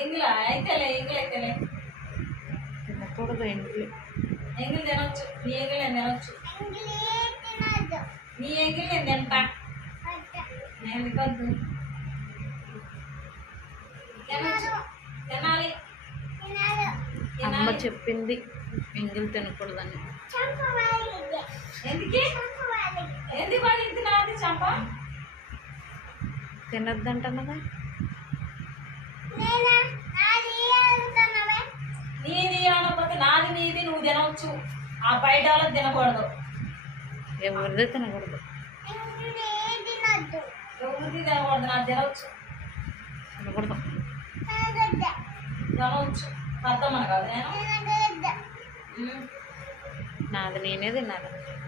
ఎంగిలా అయితేలే అయితేలే తినకూడదు ఎంగిలి. ఎంగిలి తినొచ్చు. నీ ఎంగిలి నేను తినొచ్చు. నీ ఎంగిలి నేను తింటా. నేను తినొద్దు. తినొచ్చు. తినాలి. అమ్మ చెప్పింది ఎంగిలి తినకూడదని. ఎందుకు పడింది నాది చంప? తినొద్దంటున్నదా? నీది అనకపోతే నాది నీది నువ్వు తినవచ్చు. ఆ బయట వాళ్ళకి తినకూడదు. ఎవరిదే తినకూడదు. ఎవరిది తినకూడదు. నాకు తినవచ్చు. తినకూడదు. తినవచ్చు. అర్థమని కాదు నేను నాది నేనే తినాలి.